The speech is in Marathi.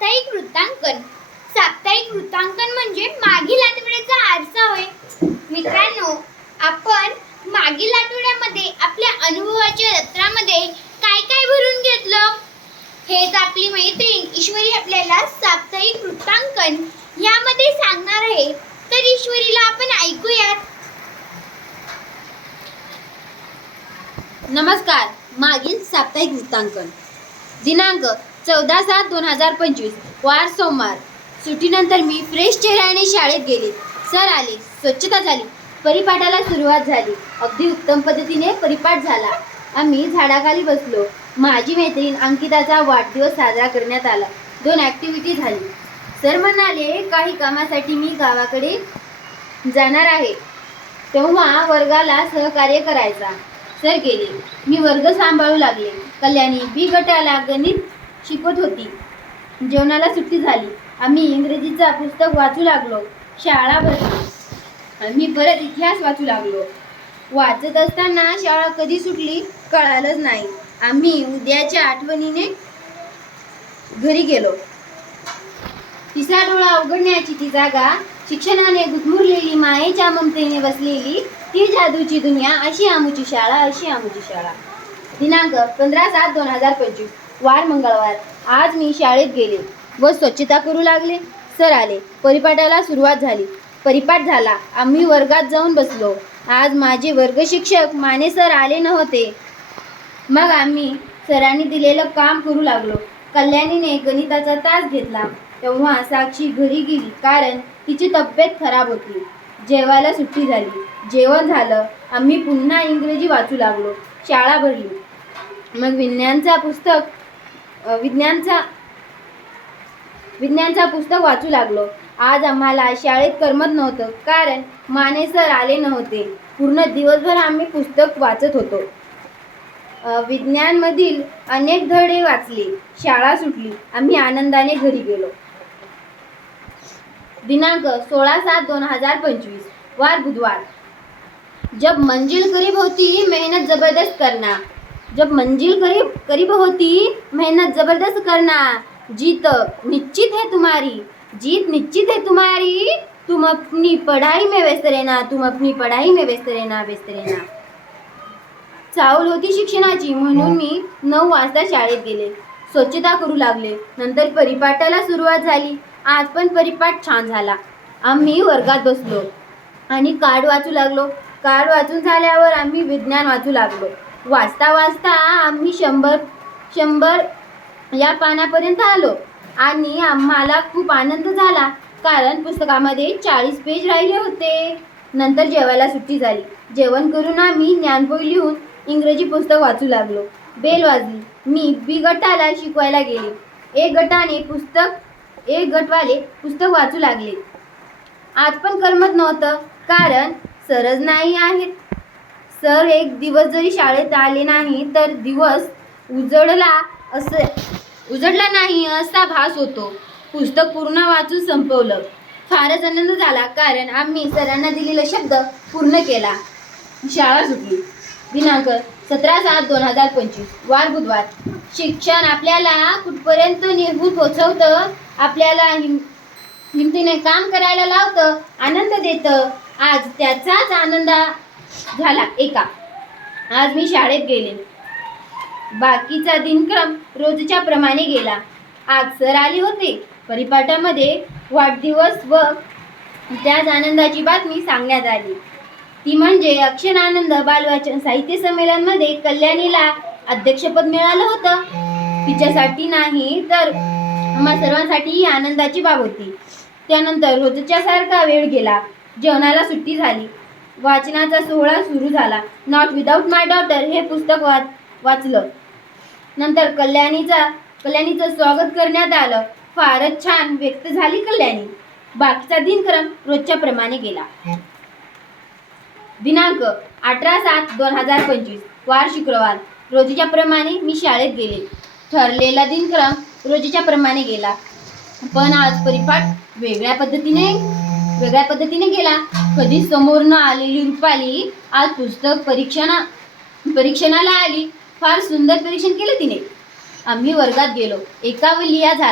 साप्ताहिक वृत्तांकन. साप्ताहिक वृत्तांकन म्हणजे मागील आठवड्याचा आरसा होय. मित्रांनो आपण मागील आठवड्यामध्ये आपल्या अनुभवाच्या जत्रामध्ये काय काय भरून घेतलं? हेच आपली मैत्रीण ईश्वरी आपल्याला साप्ताहिक वृत्तांकन यामध्ये सांगणार आहे. तर ईश्वरीला आपण ऐकूयात. नमस्कार मागील साप्ताहिक वृत्तांकन. दिनांक चौदा सात दोन हजार पंचवीस. वार सोमवार. सुट्टीनंतर मी फ्रेश चेहऱ्याने शाळेत गेले. सर आले. स्वच्छता झाली. परिपाठाला सुरुवात झाली. अगदी उत्तम पद्धतीने परिपाठ झाला. आम्ही झाडाखाली बसलो. माझी मैत्रीण अंकिताचा वाढदिवस साजरा करण्यात आला. दोन ॲक्टिव्हिटी झाली. सर म्हणाले काही कामासाठी मी गावाकडे जाणार आहे. तेव्हा वर्गाला सहकार्य करायचा. सर गेले. मी वर्ग सांभाळू लागले. कल्याणी बी गटाला गणित शिकवत होती. जेवणाला सुट्टी झाली. आम्ही इंग्रजीचा पुस्तक वाचू लागलो. शाळा भरली. आम्ही परत इतिहास वाचू लागलो. वाचत असताना शाळा कधी सुटली कळालंच नाही. आम्ही उद्याच्या आठवणीने घरी गेलो. तिसरा डोळा उघडण्याची ती जागा शिक्षणाने गुदमुरलेली मायेच्या ममतेने बसलेली ती जादूची दुनिया. अशी आमूची शाळा अशी आमूची शाळा. दिनांक पंधरा सात दोन हजार पंचवीस. वार मंगळवार. आज मी शाळेत गेले व स्वच्छता करू लागले. सर आले. परिपाठाला सुरुवात झाली. परिपाठ झाला. आम्ही वर्गात जाऊन बसलो. आज माझे वर्ग शिक्षक माने सर आले नव्हते. मग आम्ही सरांनी दिलेलं काम करू लागलो. कल्याणीने गणिताचा तास घेतला. तेव्हा साक्षी घरी गेली कारण तिची तब्येत खराब होती. जेवायला सुट्टी झाली. जेवण झालं. आम्ही पुन्हा इंग्रजी वाचू लागलो. शाळा भरली. मग विज्ञानचा पुस्तक विज्ञानचा विज्ञानचा पुस्तक वाचू लागलो. आज आम्हाला शाळेत करमत नव्हतं. कारण माने सर आले नव्हते. पूर्ण दिवसभर आम्ही पुस्तक वाचत होतो. विज्ञानमधील अनेक धडे वाचले. शाळा सुटली. आम्ही आनंदाने घरी गेलो. दिनांक सोळा सात दोन हजार पंचवीस. वार बुधवार. जब मंजिल करीब होती मेहनत जबरदस्त करना. जब मंजिल करीब करीब होती मेहनत जबरदस्त करना जीत निश्चित है तुम्हारी जीत निश्चित है तुम्हारी तुम अपनी पढ़ाई में व्यस्त रहना तुम अपनी पढ़ाई में व्यस्त रहना व्यस्त रहना। चावल होती शिक्षणाची म्हणून मी नऊ वाजता शाळेत गेले. स्वच्छता करू लागले. नंतर परिपाठाला सुरुवात झाली. आज पण परिपाठ छान झाला. आम्ही वर्गात बसलो आणि कार्ड वाचू लागलो. कार्ड वाचून झाल्यावर आम्ही विज्ञान वाचू लागलो. वाचता वाचता आम्ही शंभर शंभर या पानापर्यंत आलो. आणि आम्हाला खूप आनंद झाला कारण पुस्तकामध्ये चाळीस पेज राहिले होते. नंतर जेवायला सुट्टी झाली. जेवण करून आम्ही ज्ञानपोई लिहून इंग्रजी पुस्तक वाचू लागलो. बेल वाजली. मी बी गटाला शिकवायला गेले. एक गटाने पुस्तक एक गटवाले पुस्तक वाचू लागले. आज पण करमत नव्हतं कारण सरज नाही आहेत. सर एक दिवस जरी शाळेत आले नाही तर दिवस उजडला असं उजडला नाही असा भास होतो. पुस्तक पूर्ण वाचून संपवलं. फारच आनंद झाला कारण आम्ही सरांना दिलेला शब्द पूर्ण केला. शाळा सुटली. दिनांक सतरा सात दोन हजार पंचवीस. वार बुधवार. शिक्षण आपल्याला कुठपर्यंत नेहून पोचवतं? आपल्याला हिम हिमतीने काम करायला लावतं आनंद देतं. आज त्याचाच आनंद झाला. एका. आज मी शाळेत गेले. बाकीचा दिनक्रम रोजच्या प्रमाणे गेला. आज सर आले होते. परिपाठामध्ये वाढदिवस व त्याच आनंदाची बातमी सांगण्यात आली. ती म्हणजे अक्षर आनंद बालवाचन साहित्य संमेलनमध्ये कल्याणीला अध्यक्षपद मिळालं होतं. तिच्यासाठी नाही तर आम्हा सर्वांसाठी ही आनंदाची बाब होती. त्यानंतर रोजच्या सारखा वेळ गेला. जेवणाला सुट्टी झाली. वाचनाचा सोहळा सुरू झाला. नॉट विदाऊट माय डॉटर हे पुस्तक वाच वाचलं. नंतर कल्याणीचा कल्याणीचं स्वागत करण्यात आलं. फारच छान व्यक्त झाली कल्याणी. बाकीचा दिनक्रम रोजच्या प्रमाणे गेला. दिनांक अठरा सात दोन हजार पंचवीस वार शुक्रवार. रोजीच्या प्रमाणे मी शाळेत गेले. ठरलेला दिनक्रम रोजीच्या प्रमाणे गेला. पण आज परिपाठ वेगळ्या पद्धतीने वेगळ्या पद्धतीने गेला. कधी समोर न आलेली रुपाली आज पुस्तक परीक्षणा परीक्षणाला आली. फार सुंदर परीक्षण केलं तिने. आम्ही वर्गात गेलो. एकावलिया झाला.